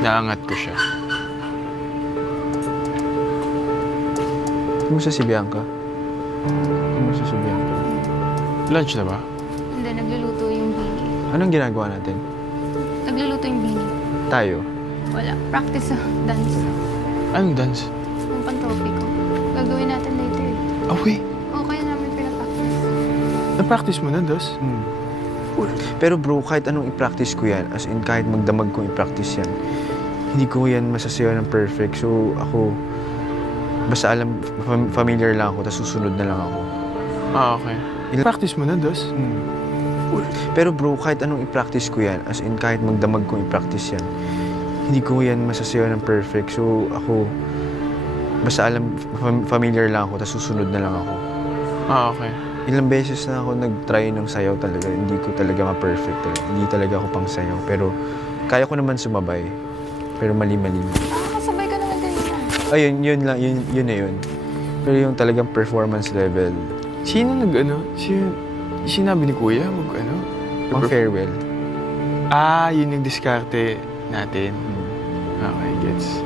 naangat ko siya. Kumusta si Bianca? Kumusta si Bianca? Lunch na ba? Hindi, nagluluto yung Bini. Anong ginagawa natin? Nagluluto yung Bini. Tayo? Wala. Practice sa dance. Anong dance? Yung pantopiko. Gagawin natin later eh. Away. O, kaya namin pinapractice. Na-practice mo na, Dos? Pero bro, kahit anong i-practice ko yan, as in kahit magdamag kong i-practice yan, hindi ko yan masasayaw ng perfect. So ako, basta alam, familiar lang ako, tapos susunod na lang ako. Ah, okay. Practice mo na, Dos? Pero bro, kahit anong i-practice ko yan, as in kahit magdamag kong i-practice yan, hindi ko yan masasayaw ng perfect. So ako, basta alam, familiar lang ako, tapos susunod na lang ako. Ah, okay. Ilang beses na ako nag-try ng sayaw talaga. Hindi ko talaga ma-perfect talaga. Hindi talaga ako pang sayaw. Pero kaya ko naman sumabay. Pero mali-mali. Kasabay ka naman din yan. Ayun, yun lang. Yun na yun. Pero yung talagang performance level, Sino nag-ano? Sinabi ni Kuya mag-ano? pang farewell. Ah, yun yung diskarte natin. Okay, gets.